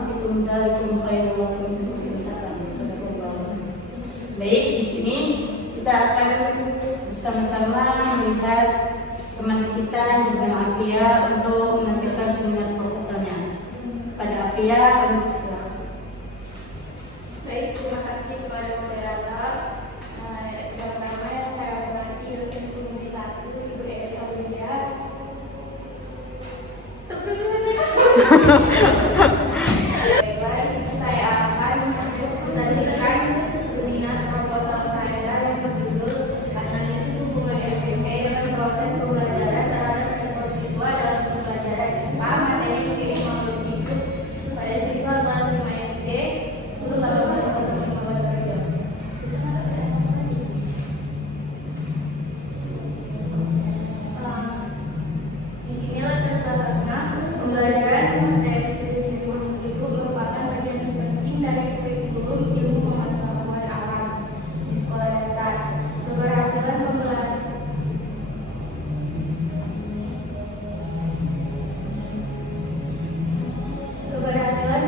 anfusikum dzalikum khairul lakum in kuntum ta'lamun. Baik, di sini kita akan bersama-sama melihat teman kita yang bernama Apia untuk menampilkan seminar proposalnya. Pada Apia, untuk silakan. Baik, terima kasih kepada moderator. Yang pertama yang saya hormati dosen Komisi 1 Ibu Eri Aulia. Stop dulu nanti. Baiklah, di sini saya akan mempresentasikan seminar proposal saya yang berjudul Analisis Hubungan FPP dengan Proses Pembelajaran terhadap Respon Siswa dalam Pembelajaran IPA Materi Teknologi Hidup pada siswa kelas 5 SD 10-18 bekerja. Di sinilah terdapat pembelajaran materi teknologi itu merupakan bagian penting dari kurikulum ilmu pengetahuan alam di sekolah dasar. Keberhasilan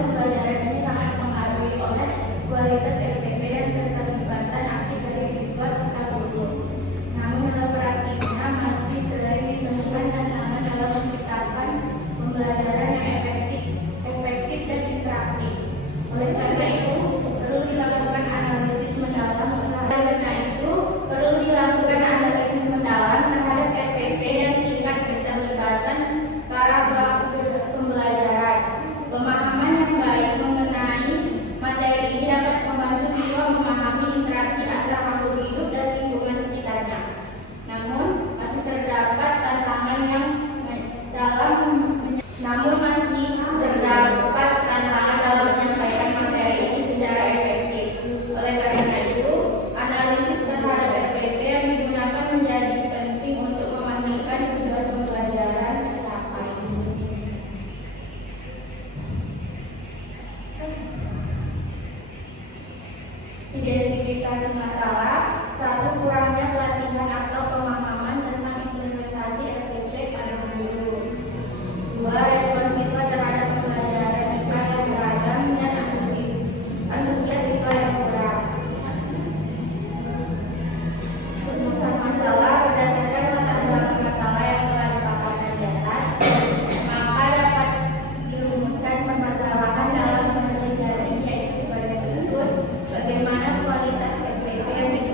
pembelajaran ini sangat dipengaruhi oleh kualitas FPP dan keterlibatan aktif dari siswa serta guru. Namun dalam praktiknya masih sering ditemukan tantangan dalam menciptakan pembelajaran yang efektif dan interaktif. Oleh karena itu perlu dilakukan analisis mendalam terhadap FPP dan tingkat keterlibatan para pelaku pembelajaran. Pemahaman yang baik mengenai materi ini dapat membantu siswa memahami interaksi antara makhluk hidup dan lingkungan sekitarnya. Namun masih terdapat tantangan dalam menyampaikan materi ini secara efektif. Oleh karena itu, analisis terhadap FPP yang digunakan menjadi penting untuk memastikan tujuan pembelajaran tercapai. Identifikasi masalah. 1. Kurangnya pelatihan atau pemahaman tentang implementasi FPP pada guru. 2. Respon siswa terhadap pembelajaran IPA yang beragam dan antusias siswa yang kurang. Rumusan masalah. Berdasarkan latar belakang masalah yang telah dipaparkan di atas, maka dapat dirumuskan permasalahan dalam penelitian ini, yaitu sebagai berikut. Bagaimana kualitas FPP yang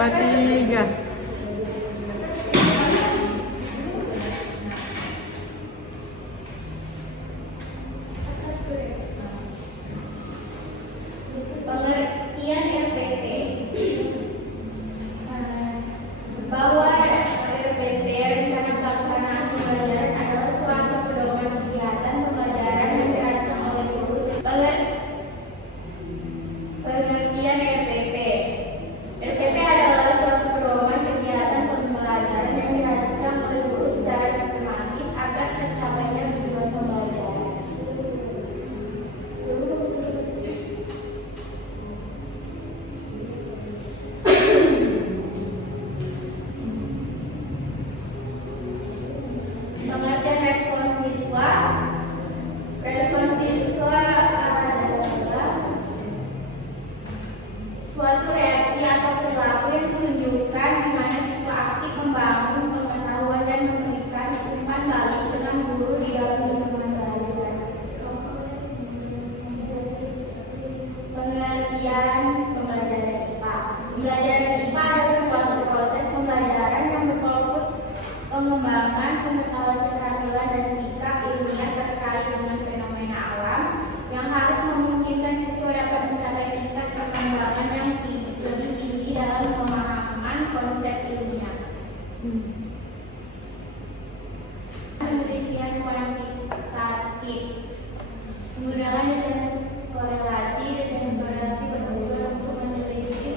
2, 3. Pengertian RPP bahwa RPP rencana pelaksanaan pembelajaran adalah suatu pedoman kegiatan pembelajaran yang dirancang oleh guru. Pengertian RPP adalah suatu pedoman kegiatan pembelajaran yang dirancang oleh guru secara sistematis agar tercapainya tujuan pembelajaran. Pengertian respons siswa adalah suatu reaksi atau perilaku yang menunjukkan di mana siswa aktif membangun pengetahuan dan memberikan umpan balik dengan guru di dalam lingkungan belajar. Pengertian pembelajaran IPA. Pembelajaran IPA adalah suatu proses pembelajaran yang berfokus pengembangan pengetahuan, keterampilan, dan sikap ilmiah terkait dengan fenomena alam yang harus memungkinkan siswa dapat mencapai tingkat pengembangan yang lebih tinggi dalam pemahaman konsep ilmiah. Penelitian kuantitatif menggunakan desain korelasi bertujuan untuk meneliti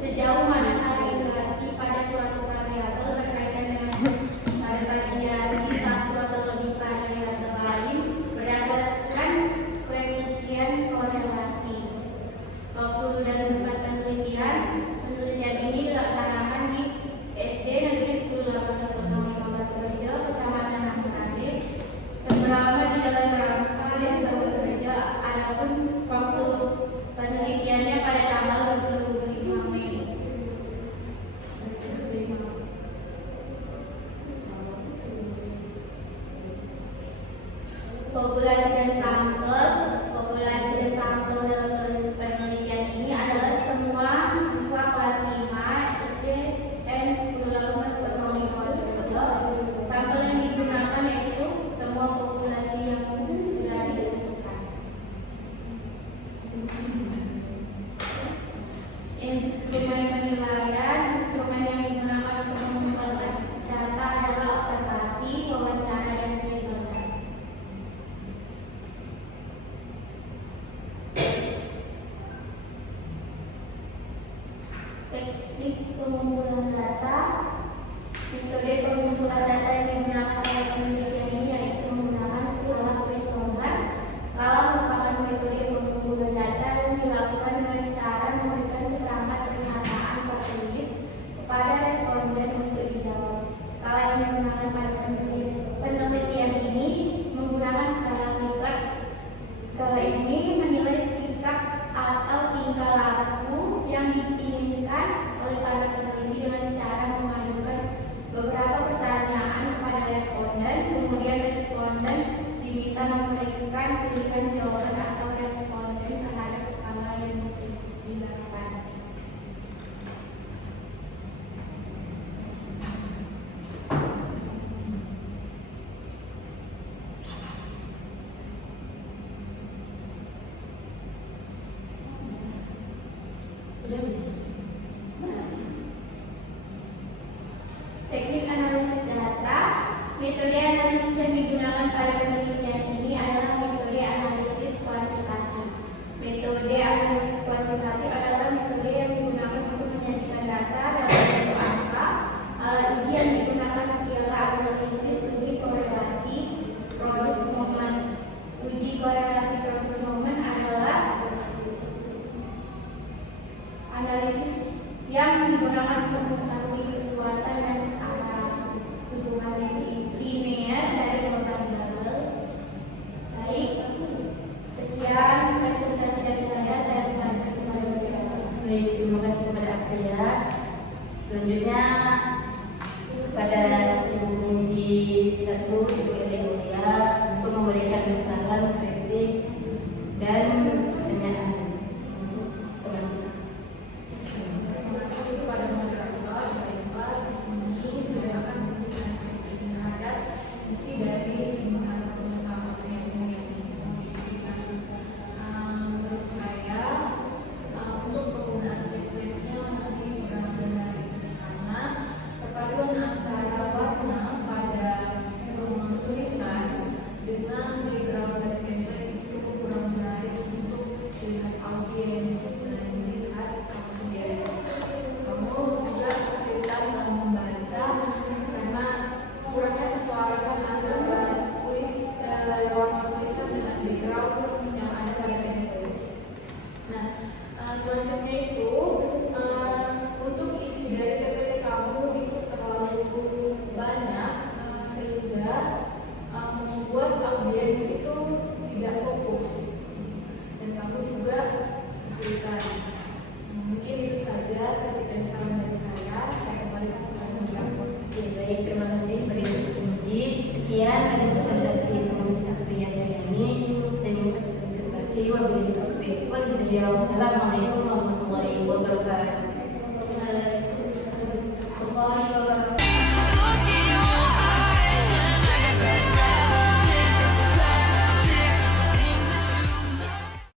sejauh mana variasi pada suatu variabel berkaitan dengan variasi satu atau lebih variabel lain berdasarkan koefisien korelasi. Waktu dan tempat penelitian ini dilaksanakan di SD Negeri 10.1805 Baturejo, Kecamatan Amperabe, dan berada di dalam rangka Desa Baturejo. Adapun waktu penelitiannya pada tanggal 25 Mei. Populasi dan sampel dalam penelitian ini adalah semua siswa kelas 5 SDN 10.1805 Baturejo. Sampel yang digunakan yaitu semua populasi yang sudah ditentukan. Instrumen penilaian yang digunakan untuk mengumpulkan data adalah observasi, wawancara, dan kuesioner. Teknik pengumpulan data. Metode pengumpulan data yang digunakan oleh penelitian ini yaitu menggunakan skala kuesioner. Skala merupakan metode pengumpulan data yang dilakukan dengan cara memberikan seperangkat pernyataan tertulis kepada responden untuk dijawab. Skala yang digunakan pada penelitian ini menggunakan skala Likert. Skala ini menilai sikap atau tingkah laku yang diinginkan oleh para peneliti dengan cara mengajukan beberapa pertanyaan kepada responden, kemudian responden diminta memberikan pilihan jawaban atau responden terhadap skala yang digunakan. Udah bisa. Teknik analisis data. Metode analisis yang digunakan pada penelitian ini adalah metode analisis kuantitatif. Metode analisis kuantitatif adalah metode yang digunakan untuk menyajikan data dalam bentuk angka. Alat uji yang digunakan ialah analisis uji korelasi produk momen. Uji korelasi produk momen adalah analisis yang digunakan untuk mengetahui kekuatan dan arah hubungan linear dari dua variabel. Baik, sekian presentasi dari saya kembalikan kepada moderator. Baik, terima kasih kepada Apriya. Selanjutnya kepada Ibu Penguji 1, Ibu Eleolia, untuk memberikan saran, kritik, dan pertanyaan untuk teman kita. diberikan. Mungkin itu saja kritik dan saran dari saya. Saya kembalikan kepada moderator. Oke, baik, terima kasih beri Puji. Sekian dari presentasi teman kita Pria Jayani. Saya mengucapkan terima kasih. Wabillahi taufiq wal hidayah. Wassalamualaikum warahmatullahi wabarakatuh.